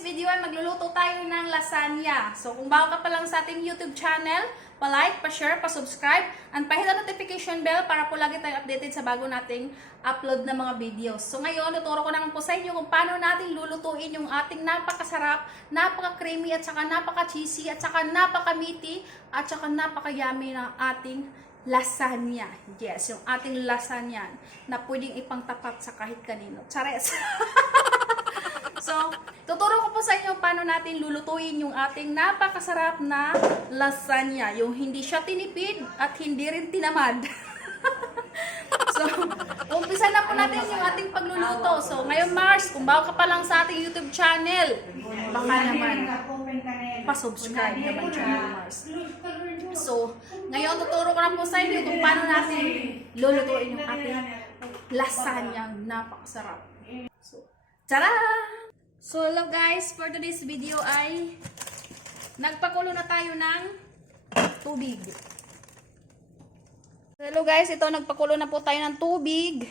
today's video ay magluluto tayo ng lasagna. So kung bago ka pa lang sa ating YouTube channel, pa-like, pa-share, pa-subscribe, and pa-hit ang notification bell para po lagi tayong updated sa bago nating upload na mga videos. So ngayon, tuturo ko naman po sa inyo kung paano natin lulutuin yung ating napakasarap, napaka-creamy, at saka napaka-cheesy, at saka napaka-meaty, at saka napaka-yummy na ating lasagna. Yes, yung ating lasagna na pwedeng ipangtapat sa kahit kanino. Chares! So, tuturo ko po sa inyo paano natin lulutuin yung ating napakasarap na lasagna. Yung hindi siya tinipid at hindi rin tinamad. So, umpisa na po natin yung ating pagluluto. So, ngayon Mars, kung bago ka pa lang sa ating YouTube channel, baka naman pa-subscribe naman channel Mars. So, ngayon tuturo ko na po sa inyo kung paano natin lulutuin yung ating lasagna napakasarap. So, tara! So, hello guys, for today's video ay nagpakulo na tayo ng tubig. So, hello guys, ito nagpakulo na po tayo ng tubig.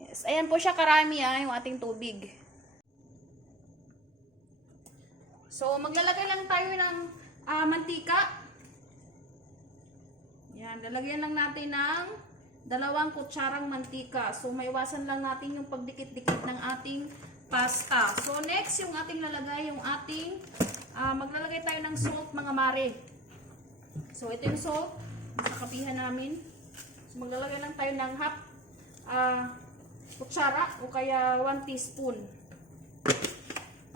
Yes, ayan po siya karami yung ating tubig. So, maglalagay lang tayo ng mantika. Yan, lalagyan lang natin ng 2 kutsarang mantika. So, maiwasan lang natin yung pagdikit-dikit ng ating pasta. So, next, yung ating lalagay, maglalagay tayo ng salt, mga mare. So, ito yung salt, sa kapihan namin. So, maglalagay lang tayo ng half kutsara o kaya 1 teaspoon.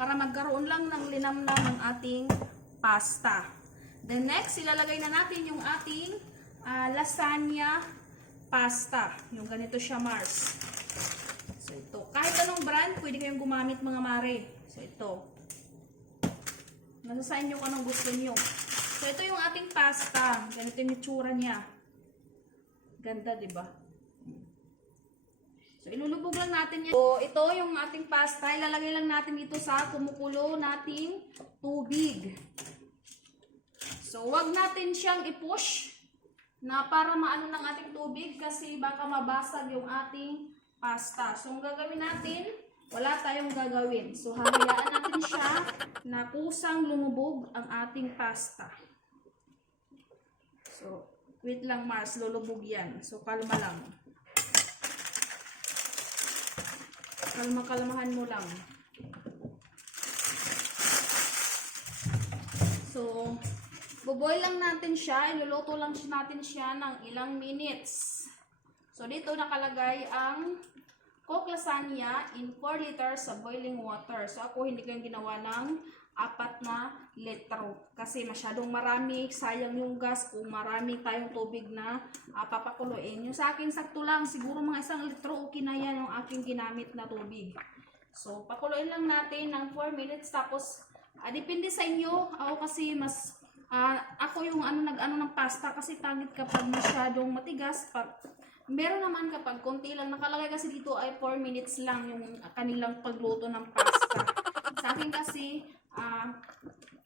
Para magkaroon lang ng linamnam ng ating pasta. Then, next, ilalagay na natin yung ating lasagna pasta. Yung ganito siya, Mars. So, ito. Kahit anong brand, pwede kayong gumamit, mga mare. So, ito. Nasa sa inyo kung anong gusto niyo. So, ito yung ating pasta. Ganito yung itsura niya. Ganda, diba? So, ilulubog lang natin yan. So, ito yung ating pasta. Ilalagay lang natin dito sa kumukulo nating tubig. So, wag natin siyang i-push na para maano ng ating tubig kasi baka mabasag yung ating pasta. So, ang gagawin natin, wala tayong gagawin. So, hahayaan natin siya na kusang lumubog ang ating pasta. So, wait lang Mars, lulubog yan. So, kalma lang. Kalma-kalmahan mo lang. So, boboil lang natin siya. Iluluto lang natin siya ng ilang minutes. So, dito nakalagay ang Coke lasagna in 4 liters sa boiling water. So, ako hindi ko yung ginawa ng 4 na litro. Kasi masyadong marami. Sayang yung gas kung marami tayong tubig na papakuluin. Yung sa akin, sakto lang. Siguro mga 1 litro, okay na yan yung aking ginamit na tubig. So, pakuluin lang natin ng 4 minutes. Tapos, depende sa inyo. Ako kasi mas ako yung nag-ano ng pasta kasi tangit kapag masyadong matigas. Meron naman kapag konti lang. Nakalagay kasi dito ay 4 minutes lang yung kanilang pagluto ng pasta. Sa akin kasi,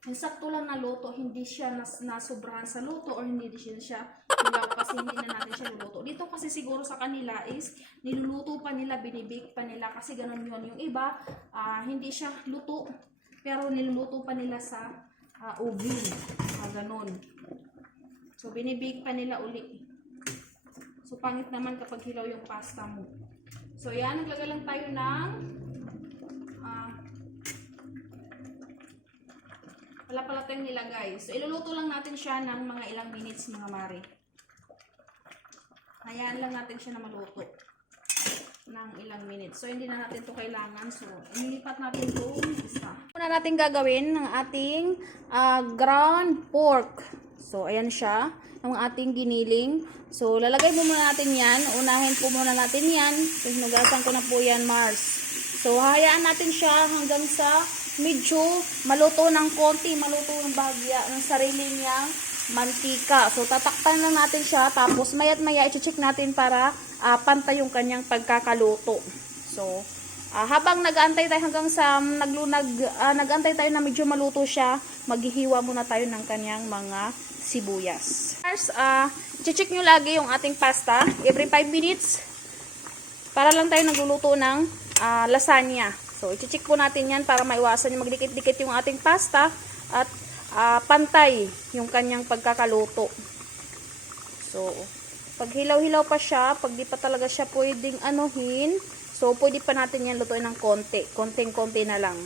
yung sakto lang na luto, hindi siya nasobrahan sa luto or hindi siya hilaw kasi hindi na natin siya luluto. Dito kasi siguro sa kanila is niluluto pa nila, binibake pa nila kasi ganun yun. Yung iba, hindi siya luto pero niluluto pa nila sa oven. Ganon. So, binibake pa nila uli. So, pangit naman kapag hilaw yung pasta mo. So, yan. Naglagay lang tayo ng wala pala tayong nilagay. So, iluluto lang natin siya ng mga ilang minutes, mga mare. Hayaan lang natin siya na maluto ng ilang minutes. So, hindi na natin ito kailangan. So, inilipat natin itong isa. Una natin gagawin ng ating ground pork. So, ayan siya. Yung ating giniling. So, lalagay mo muna natin yan. Unahin po muna natin yan. So, hinugasan ko na po yan, Mars. So, hayaan natin siya hanggang sa medyo maluto ng konti. Maluto ng bahagya ng sarili niyang mantika. So, tatakpan lang natin siya. Tapos, maya't maya, i-check natin para pantay yung kanyang pagkakaluto. So, habang nag-aantay tayo hanggang sa nag-aantay tayo na medyo maluto siya, maghihiwa muna tayo ng kanyang mga sibuyas. First, i-check nyo lagi yung ating pasta. Every 5 minutes, para lang tayo nagluluto ng lasagna. So, So, i-check po natin yan para maiwasan yung magdikit-dikit yung ating pasta at pantay yung kanyang pagkakaluto. So, pag hilaw-hilaw pa siya, pag di pa talaga siya pwedeng anuhin, so pwede pa natin yan lutuin ng konti. Konting-konti na lang.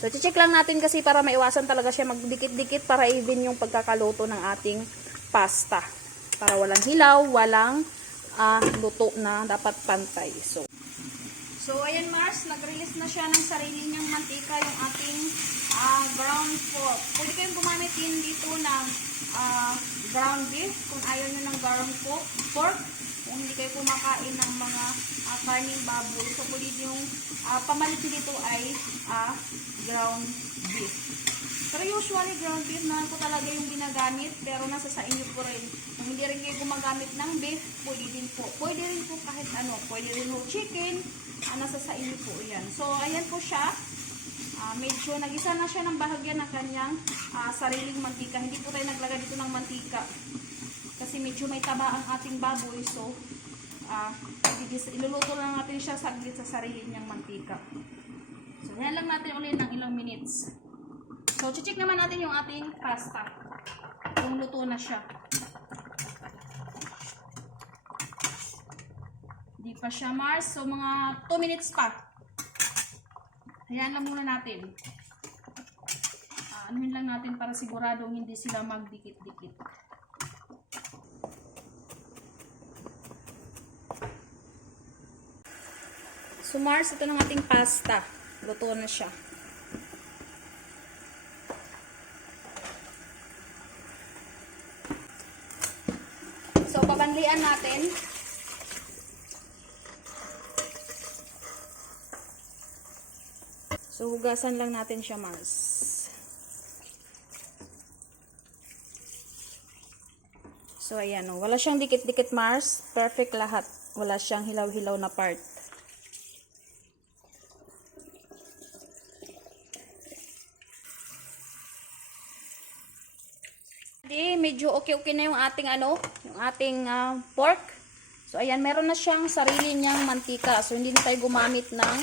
So, i-check lang natin kasi para maiwasan talaga siya magdikit-dikit para even yung pagkakaluto ng ating pasta. Para walang hilaw, walang luto na dapat pantay. So ayan Mars, nag-release na siya ng sarili niyang mantika yung ating ground pork. Pwede kayong gumamit din dito ng ground beef kung ayaw nyo ng ground pork. Kung hindi kayo kumakain ng mga karning baboy. So pwede yung pamalit dito ay ground beef. Pero usually ground beef naman ko talaga yung ginagamit, pero nasa sa inyo po rin. Kung hindi rin kayo gumagamit ng beef, pwede din po. Pwede rin po kahit ano. Pwede rin po chicken. Nasa sa inyo po yan. So, ayan po siya. Medyo nag-isa na siya ng bahagya ng kanyang sariling mantika. Hindi po tayo naglagay dito ng mantika. Kasi medyo may taba ang ating baboy. So, iluluto lang natin siya saglit sa sarili niyang mantika. So, yan lang natin ulit ng ilang minutes. So, check naman natin yung ating pasta. Kung luto na siya. Di pa siya, Mars. So, mga 2 minutes pa. Hayaan lang muna natin. Anuhin lang natin para siguradong hindi sila magdikit-dikit. So, Mars, ito ng ating pasta. Luto na siya. So, babanlian natin. So, hugasan lang natin siya, Mars. So, ayan o. Wala siyang dikit-dikit, Mars. Perfect lahat. Wala siyang hilaw-hilaw na part. Medyo okay na yung ating yung ating pork. So ayan, meron na siyang sarili niyang mantika. So hindi na tayo gumamit ng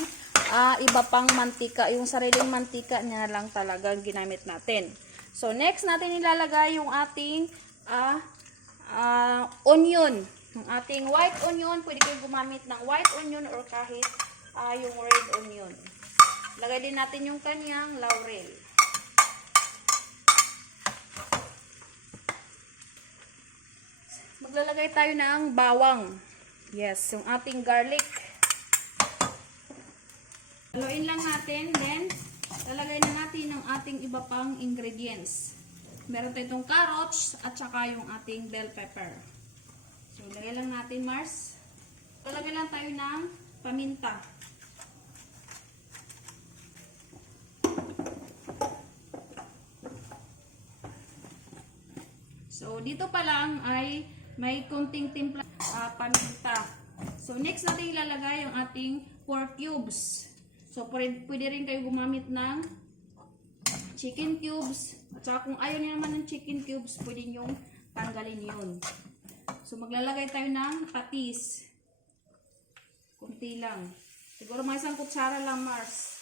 iba pang mantika. Yung sariling mantika niya na lang talaga ginamit natin. So next natin ilalagay yung ating onion. Yung ating white onion, pwede kayong gumamit ng white onion or kahit yung red onion. Lagay din natin yung kanyang laurel. Maglalagay tayo ng bawang. Yes, yung ating garlic. Haluin lang natin. Then, lalagay na natin ang ating iba pang ingredients. Meron tayong carrots at saka yung ating bell pepper. So, lagay lang natin, Mars. Lalagay lang tayo ng paminta. So, dito pa lang ay may kunting timpla paminta. So, next natin ilalagay yung ating pork cubes. So, pwede rin kayo gumamit ng chicken cubes. At saka kung ayaw niyo naman ng chicken cubes, pwede nyo tanggalin yun. So, maglalagay tayo ng patis. Kunti lang. Siguro may isang kutsara lang, Mars.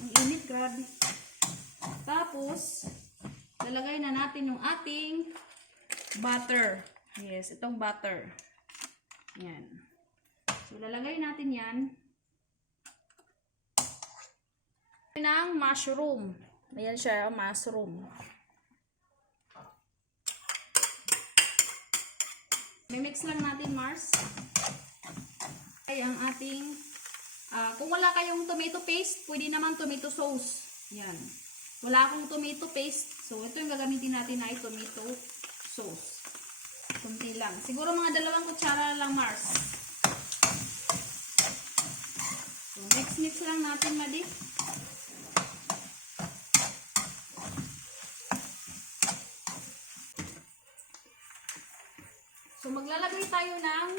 Ang init, grabe. Tapos, lalagay na natin yung ating butter. Yes, itong butter. Yan. So, lalagay natin yan. Ng mushroom. Ayan siya, mushroom. Mimix lang natin, Mars. Ay, ang ating, kung wala kayong tomato paste, pwede naman tomato sauce. Yan. Wala akong tomato paste. So, ito yung gagamitin natin ay tomato sauce. Kunti lang. Siguro mga 2 kutsara lang, Mars. So, mix lang natin, Madi. So, maglalagay tayo ng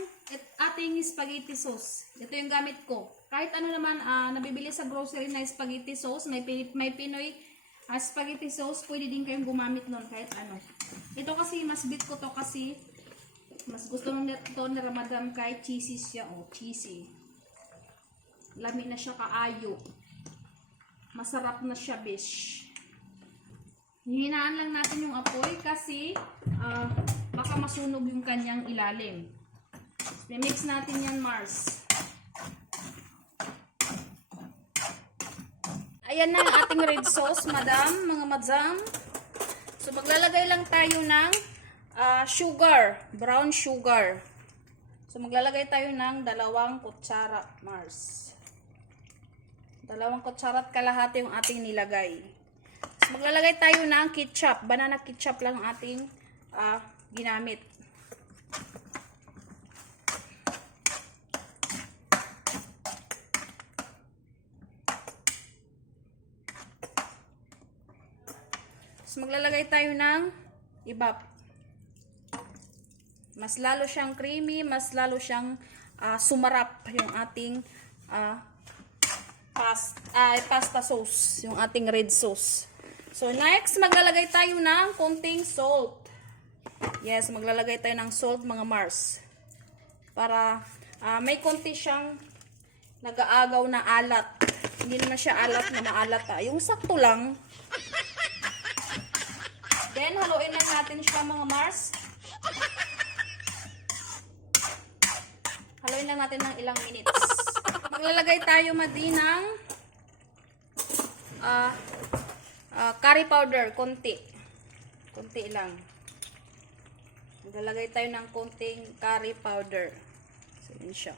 ating spaghetti sauce. Ito yung gamit ko. Kahit ano naman, nabibili sa grocery na spaghetti sauce, may Pinoy spaghetti sauce, pwede din kayong gumamit nun kahit ano. Ito kasi, mas bit ko to kasi Mas gusto nung ito ni Ramadan kay cheesy siya. Oh, cheesy. Lami na siya kaayo. Masarap na siya, bish. Hihinaan lang natin yung apoy kasi baka masunog yung kanyang ilalim. I-mix natin yan, Mars. Ayan na ang ating red sauce, madam, mga madzam. So, maglalagay lang tayo ng sugar, brown sugar. So, maglalagay tayo ng 2 kutsara, Mars. 2 kutsara at kalahati yung ating nilagay. So, maglalagay tayo ng ketchup. Banana ketchup lang ang ating ginamit. So, maglalagay tayo ng ibap. Mas lalo siyang creamy, mas lalo siyang sumarap yung ating pasta sauce, yung ating red sauce. So, next, maglalagay tayo ng konting salt. Yes, maglalagay tayo ng salt, mga Mars. Para may konti siyang nag-aagaw na alat. Hindi naman siya alat na maalat. Yung sakto lang. Then, haluin lang natin siya, mga Mars. Haluin lang natin ng ilang minutes. Maglalagay tayo ng curry powder, konti. Konti lang. Maglalagay tayo ng konting curry powder. So, yun siya.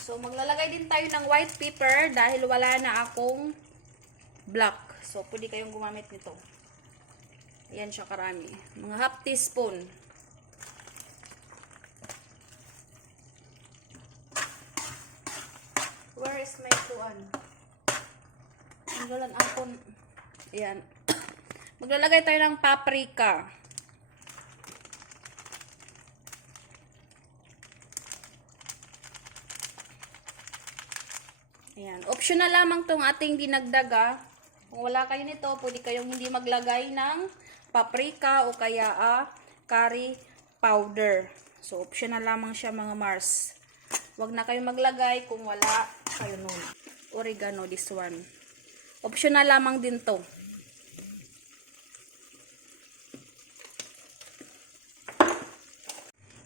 So, maglalagay din tayo ng white pepper dahil wala na akong black. So, pwede kayong gumamit nito. Ayan siya karami. Mga half teaspoon. Where is my tuan? Tanggalan akong. Ayan. Maglalagay tayo ng paprika. Ayan. Optional lamang tong ating dinagdaga. Kung wala kayo nito, pwede kayong hindi maglagay ng paprika o kaya curry powder. So, optional lamang siya, mga Mars. Huwag na kayo maglagay kung wala kayo nun. Oregano, this one. Optional lamang din to.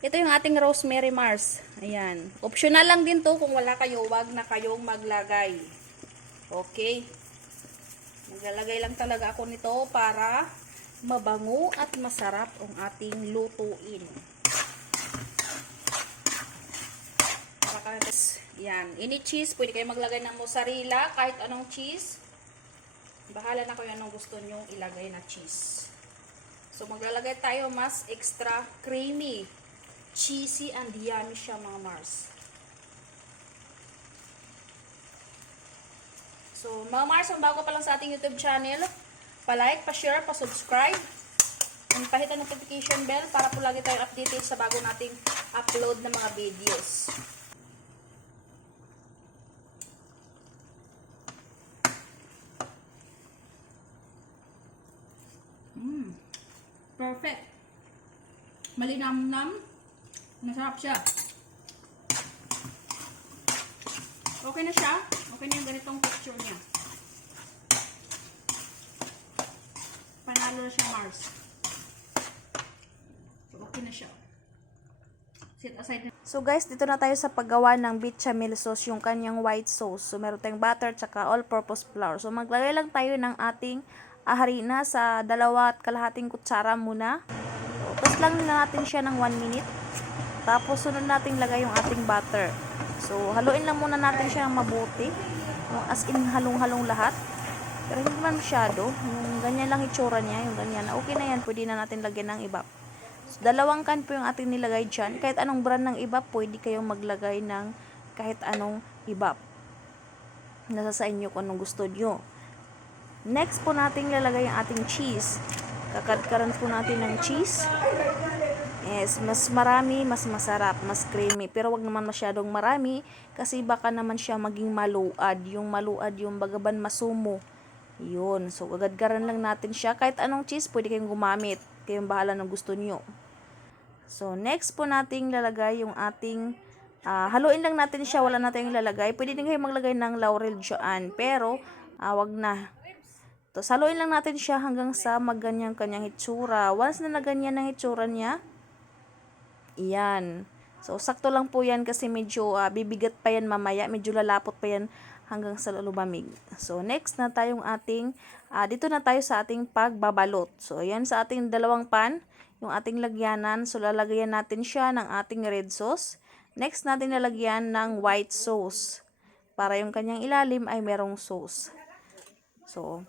Ito yung ating rosemary, Mars. Ayan. Optional lang din to kung wala kayo. Huwag na kayong maglagay. Okay. Maglalagay lang talaga ako nito para mabango at masarap ang ating lutuin. Yan. Any cheese, pwede kayo maglagay ng mozzarella, kahit anong cheese. Bahala na kayo anong gusto nyo ilagay na cheese. So, maglalagay tayo mas extra creamy, cheesy, and yummy siya, mga Mars. So, mga Mars, kung bago pa lang sa ating YouTube channel, pa-like, pa-share, pa-subscribe, and pahit ang notification bell para po lagi tayong updated sa bago nating upload ng mga videos. Perfect. Malinamnam. Masarap siya. Okay na siya. Okay na yung ganitong texture niya. Panalo na siya, Mars. So, okay na siya. Set aside na. So guys, dito na tayo sa paggawa ng bechamel sauce, yung kanyang white sauce. So meron tayong butter tsaka all-purpose flour. So maglagay lang tayo ng ating harina sa 2.5 kutsara muna. So, tapos lang natin siya ng 1 minute. Tapos sunod natin lagay yung ating butter. So haluin lang muna natin siya ng mabuti. As in halong-halong lahat. Pero hindi naman masyado. Yung ganyan lang itsura niya, yung ganyan. Okay na yan, pwede na natin lagyan ng ibap. So, 2 can po yung ating nilagay dyan. Kahit anong brand ng ibap, pwede kayong maglagay ng kahit anong ibap. Nasa sa inyo kung anong gusto nyo. Next po natin lalagay ang ating cheese. Kakadkaran po natin ng cheese. Yes, mas marami, mas masarap, mas creamy. Pero wag naman masyadong marami kasi baka naman siya maging maluad. Yung maluad, yung bagaban masumo. Yun. So, gagadgaran lang natin siya. Kahit anong cheese, pwede kayong gumamit. Kayong bahala ng gusto niyo. So, next po nating lalagay yung ating, haluin lang natin siya, wala natin ilalagay. Pwede din kayo maglagay ng laurel dyan, pero wag na. So, haluin lang natin siya hanggang sa magganyan kanyang hitsura. Once na naganyan ang hitsura niya, iyan. So, sakto lang po yan kasi medyo bibigat pa yan mamaya, medyo lalapot pa yan hanggang sa lumamig. So, next na tayong ating, dito na tayo sa ating pagbabalot. So, ayan sa ating dalawang pan, yung ating lagyanan. So, lalagyan natin siya ng ating red sauce. Next natin lalagyan ng white sauce. Para yung kanyang ilalim ay merong sauce. So,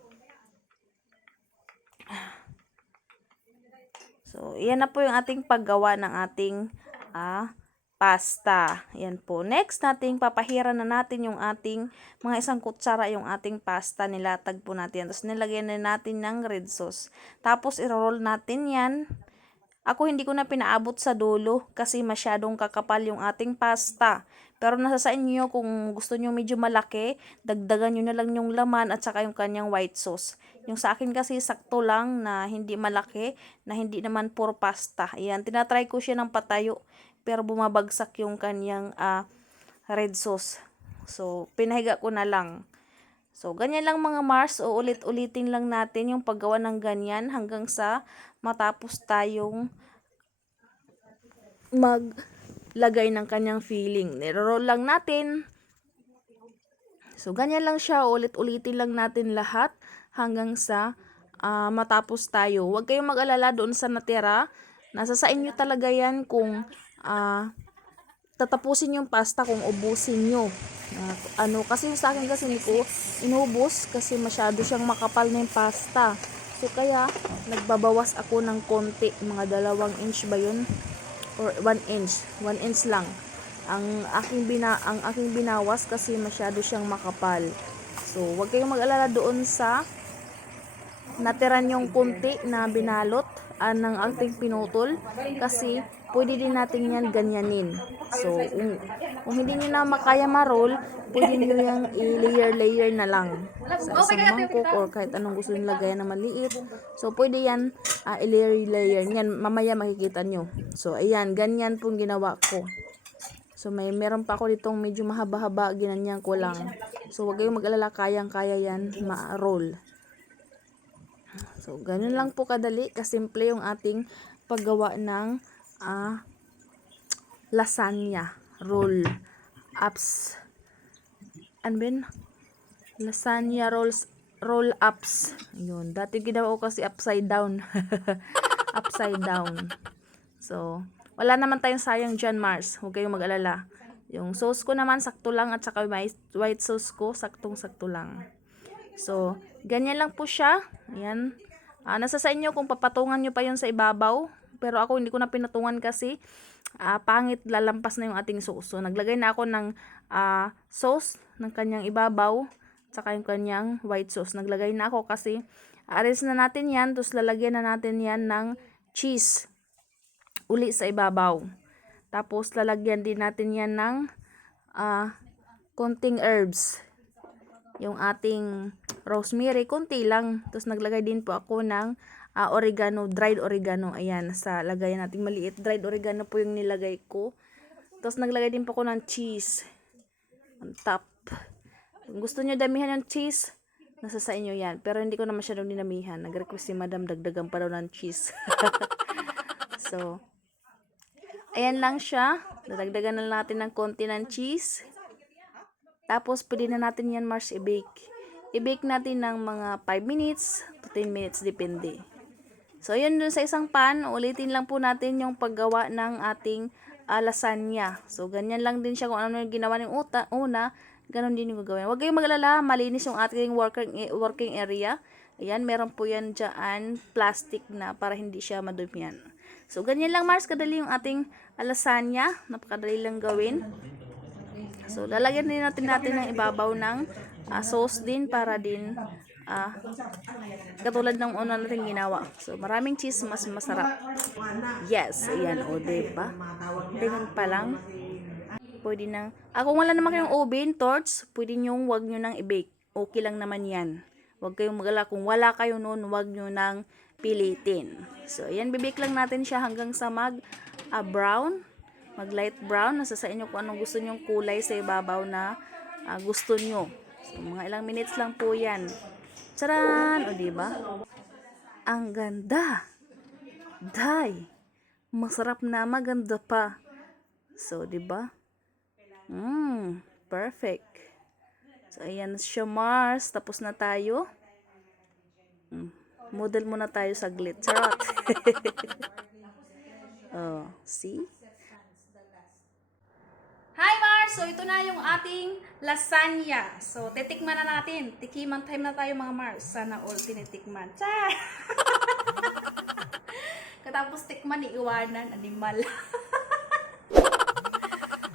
yan na po yung ating paggawa ng ating pasta. Yan po. Next nating papahiran na natin yung ating mga 1 kutsara yung ating pasta. Nilatag po natin. Tapos nilagyan na natin ng red sauce. Tapos i-roll natin yan. Ako hindi ko na pinaabot sa dulo kasi masyadong kakapal yung ating pasta. Pero nasa sa inyo kung gusto nyo medyo malaki, dagdagan nyo na lang yung laman at saka yung kanyang white sauce. Yung sa akin kasi sakto lang na hindi malaki, na hindi naman puro pasta. Ayan, tinatry ko siya ng patayo pero bumabagsak yung kanyang red sauce. So, pinahiga ko na lang. So, ganyan lang mga Mars, o ulit-ulitin lang natin yung paggawa ng ganyan hanggang sa matapos tayong maglagay ng kanyang filling. Niro-roll lang natin. So, ganyan lang siya, ulit-ulitin lang natin lahat hanggang sa matapos tayo. Huwag kayong mag-alala doon sa natira. Nasa sa inyo talaga yan kung tatapusin yung pasta, kung ubusin nyo. Kasi sa akin kasi hindi ko inubos kasi masyado siyang makapal na yung pasta. So, kaya nagbabawas ako ng konti, mga 2 inch ba yun? Or 1 inch. 1 inch lang. Ang aking binawas kasi masyado siyang makapal. So, huwag kayong mag-alala doon sa natiran yung konti na binalot ng ating pinutol kasi pwede din natin yan ganyanin. So, kung hindi nyo na makaya ma-roll, pwede nyo yung i-layer na lang sa isang mangkok or kahit anong gusto nyo lagayan na maliit. So, pwede yan i-layer. Yan, mamaya makikita nyo. So, ayan, ganyan pong ginawa ko. So, meron pa ako ditong medyo mahaba-haba, ginanyan ko lang. So, huwag kayong mag-alala, kayang-kaya yan ma-roll. So, ganun lang po kadali, kasimple yung ating paggawa ng lasagna roll ups. Ano ba yun? Lasagna roll ups. Yun. Dati ginawa ko kasi upside down. Upside down. So, wala naman tayong sayang dyan, Mars. Huwag kayong mag-alala. Yung sauce ko naman, sakto lang. At saka white sauce ko, saktong-sakto lang. So, ganyan lang po siya. Ayan. Nasa sa inyo kung papatungan nyo pa yun sa ibabaw. Pero ako hindi ko na pinatungan kasi pangit, lalampas na yung ating sauce. So, naglagay na ako ng sauce ng kanyang ibabaw. Saka yung kanyang white sauce. Naglagay na ako kasi aris na natin yan. Tapos lalagyan na natin yan ng cheese. Uli sa ibabaw. Tapos lalagyan din natin yan ng konting herbs. Yung ating rosemary, konti lang. Tapos naglagay din po ako ng oregano, dried oregano. Ayan, sa lagayan natin maliit. Dried oregano po yung nilagay ko. Tapos naglagay din po ako ng cheese. On top. Kung gusto nyo damihan yung cheese, nasa sa inyo yan. Pero hindi ko na masyadong dinamihan. Nag-request si madam, dagdagan pa daw ng cheese. So, ayan lang siya. Dadagdagan na natin ng konti ng cheese. Tapos, pwede na natin yan, Mars, i-bake. I-bake natin ng mga 5 minutes to 10 minutes, depende. So, yun dun sa isang pan, ulitin lang po natin yung paggawa ng ating lasagna. So, ganyan lang din siya kung ano yung ginawa ng una, ganun din yung gagawin. Huwag kayong maglala, malinis yung ating working area. Ayan, meron po yan dyan, plastic na para hindi siya madumihan. So, ganyan lang, Mars, kadali yung ating lasagna. Napakadali lang gawin. So, lalagyan din natin ng ibabaw ng sauce din para din katulad ng una natin ginawa. So, maraming cheese, mas masarap. Yes, ayan, o, diba? Tingnan pa lang. Pwede nang, kung wala naman kayong oven, torch, pwede nyo, wag nyo nang i-bake. Okay lang naman yan. Wag kayong magala. Kung wala kayo noon, wag nyo nang pilitin. So, ayan, bibake lang natin siya hanggang sa brown, mag light brown. Nasa sa inyo kung anong gusto nyong kulay sa ibabaw na gusto nyo. So, mga ilang minutes lang po yan. Charan! O, diba? Ang ganda! Day! Masarap na, maganda pa. So, diba? Perfect. So, ayan siya, Mars. Tapos na tayo. Model muna tayo saglit. Charot. Oh, see? Hi Mars! So ito na yung ating lasagna. So titikman na natin. Tikiman time na tayo mga Mars. Sana all tinitikman. Char! Katapos tikman, iiwanan. Animal.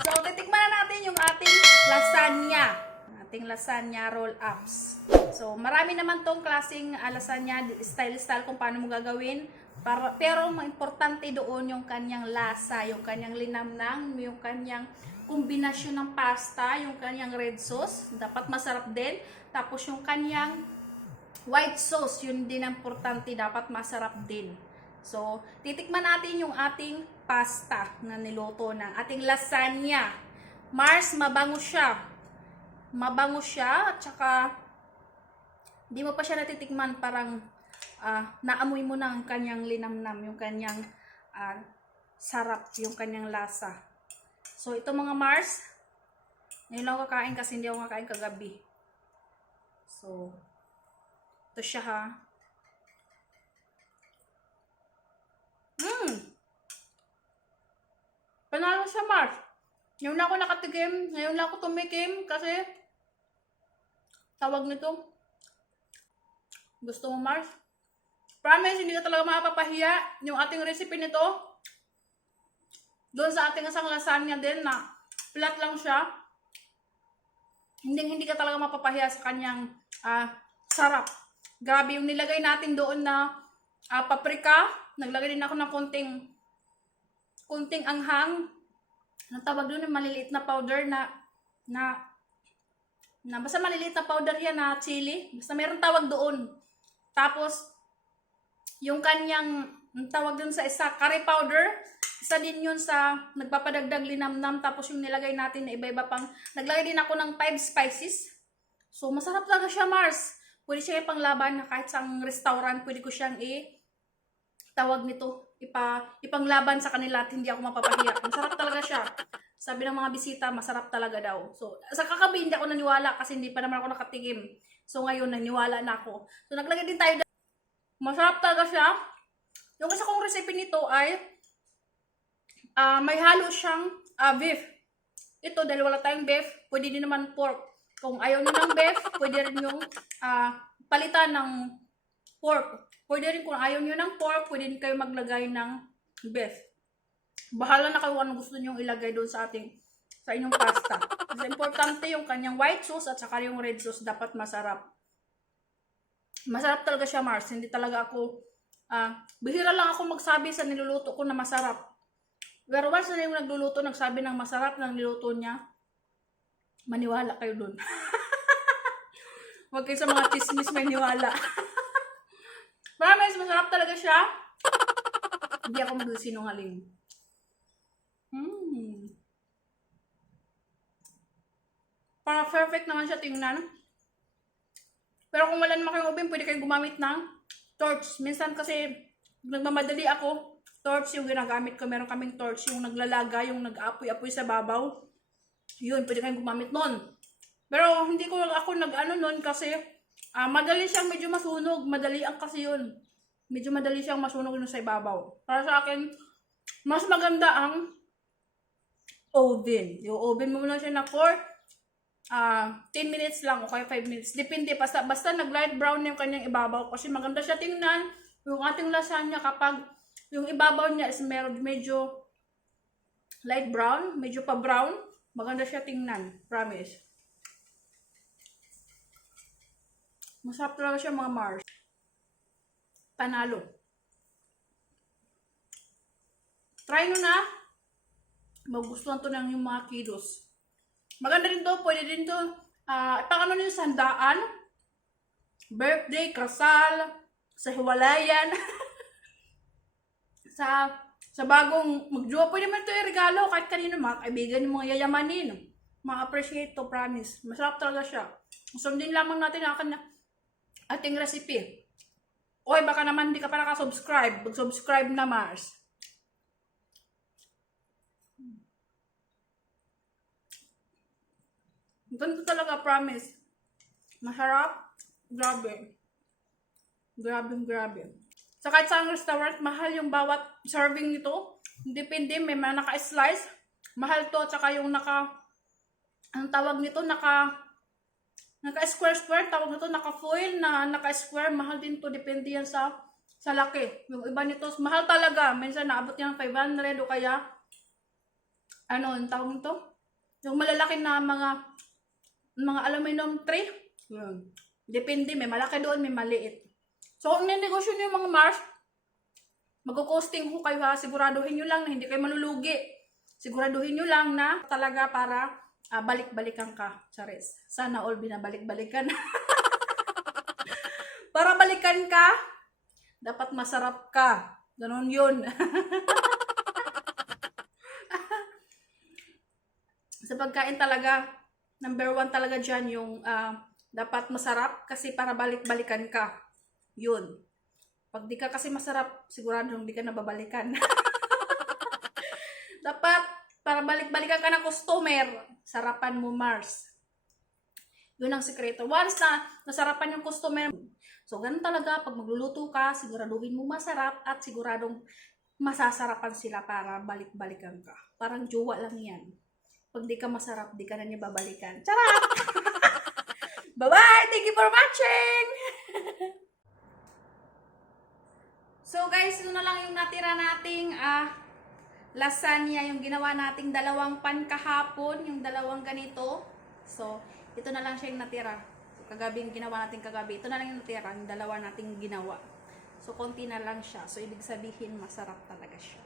So titikman na natin yung ating lasagna. Ating lasagna roll-ups. So marami naman tong klaseng lasagna, style-style kung paano mo gagawin. Pero ang importante doon yung kanyang lasa, yung kanyang linamnang, yung kanyang kombinasyon ng pasta, yung kanyang red sauce, dapat masarap din. Tapos yung kanyang white sauce, yun din ang importante, dapat masarap din. So, titikman natin yung ating pasta na niluto na, ating lasagna. Mars, mabango siya. Mabango siya, at saka di mo pa siya natitikman, parang naamoy mo na ang kanyang linamnam, yung kanyang sarap, yung kanyang lasa. So, ito mga Mars, ngayon lang ako kakain kasi hindi ako kakain kagabi. So, ito siya ha. Panalo siya Mars. Ngayon lang ako nakatikim, ngayon lang ako tumikim kasi tawag nito. Gusto mo Mars? Promise, hindi ka talaga mapapahiya yung ating recipe nito. Doon sa ating isang lasagna din na flat lang siya. Hindi ka talaga mapapahiya sa kanyang sarap. Grabe yung nilagay natin doon na paprika. Naglagay din ako ng kunting anghang. Ang tawag doon yung maliliit na powder na basta maliliit na powder yan na chili. Basta meron tawag doon. Tapos, yung kanyang tawag doon sa isa, curry powder. Isa din yun sa nagpapadagdag linamnam. Tapos yung nilagay natin na iba-iba pang, naglagay din ako ng 5 spices. So, masarap talaga siya, Mars. Pwede siya ipanglaban na kahit sa restaurant, pwede ko siyang tawag nito, ipanglaban sa kanila at hindi ako mapapahiya. Masarap talaga siya. Sabi ng mga bisita, masarap talaga daw. So, sa kakabi, hindi ako naniwala kasi hindi pa naman ako nakatikim. So, ngayon, naniwala na ako. So, naglagay din tayo. Masarap talaga siya. Yung isa kong recipe nito ay may halo siyang beef. Ito, dahil wala tayong beef, pwede din naman pork. Kung ayaw nyo ng beef, pwede rin yung palitan ng pork. Pwede rin kung ayaw nyo ng pork, pwede rin kayo maglagay ng beef. Bahala na kayo kung anong gusto nyo ilagay doon sa inyong pasta. Kasi importante yung kanyang white sauce at saka yung red sauce, dapat masarap. Masarap talaga siya, Mars. Hindi talaga ako, bihira lang ako magsabi sa niluluto ko na masarap. Pero once na yung nagluluto, nagsabi ng masarap ng niluto niya, maniwala kayo dun. Huwag kayo sa mga chismis may niwala. Promise, masarap talaga siya. Hindi ako magsinungaling. Para perfect naman siya tingnan. Pero kung wala naman kayong oven, pwede kayong gumamit ng torch. Minsan kasi nagmamadali ako, torch yung ginagamit ko. Meron kaming torch yung naglalaga, yung nag-apoy-apoy sa babaw. Yun, pwede kayong gumamit nun. Pero hindi ko ako nag-ano nun kasi madali siyang medyo masunog. Madali ang kasi yun. Medyo madali siyang masunog yun sa ibabaw. Para sa akin, mas maganda ang oven. Yung oven mo muna siya na for 10 minutes lang o kaya 5 minutes. Depende. Basta nag-light brown yung kanyang ibabaw. Kasi maganda siya tingnan. Yung ating lasagna kapag yung ibabaw niya is medyo light brown, medyo pa brown, maganda siya tingnan. Promise. Masarap talaga siya mga Mars. Panalo. Try nyo na. Magustuhan to ng yung mga kiddos. Maganda rin to. Pwede din to. Pang ano nyo, sandaan. Birthday, kasal. sa hiwalayan, sa bagong magjowa. Pwede man ito regalo kahit kanino, mga kaibigan, mga yayamanin. Ma-appreciate to, promise. Masarap talaga siya. Sundin lamang natin ang ating recipe. Oy, baka naman di ka pa nakasubscribe. Mag-subscribe na, Mars. Ganito talaga, promise. Masarap. Grabe. Grabe. Sa kahit sa restaurant, mahal yung bawat serving nito. Depende, may mga naka-slice. Mahal to, at saka yung ang tawag nito, naka-square, tawag nito, naka-foil, naka-square, mahal din to, depende yan sa laki. Yung iba nito, mahal talaga. Minsan naabot yan ng 500 o kaya, yung tawag nito? Yung malalaki na mga aluminum tray. Depende, may malaki doon, may maliit. So, kung ninegosyo nyo yung mga Mars, mag-costing ho kayo ha, siguraduhin nyo lang na hindi kayo malulugi. Siguraduhin nyo lang na talaga para balik-balikan ka, Charis. Sana all binabalik-balikan. Para balikan ka, dapat masarap ka. Ganon yun. Sa pagkain talaga, number 1 talaga dyan yung dapat masarap kasi para balik-balikan ka. Yun. Pag di ka kasi masarap, sigurado hindi ka nababalikan. Dapat, para balik-balikan ka ng customer, sarapan mo, Mars. Yun ang sekreto. Once na nasarapan yung customer, so ganun talaga, pag magluluto ka, siguraduhin mo masarap at siguradong masasarapan sila para balik-balikan ka. Parang jowa lang yan. Pag di ka masarap, di ka na niya babalikan. Charot! Bye-bye! Thank you for watching! So guys, ito na lang yung natira nating lasagna, yung ginawa nating dalawang pan kahapon, yung dalawang ganito. So, ito na lang siya yung natira. So, kagabi yung ginawa natin kagabi. Ito na lang yung natira, yung dalawa nating ginawa. So, konti na lang siya. So, ibig sabihin, masarap talaga siya.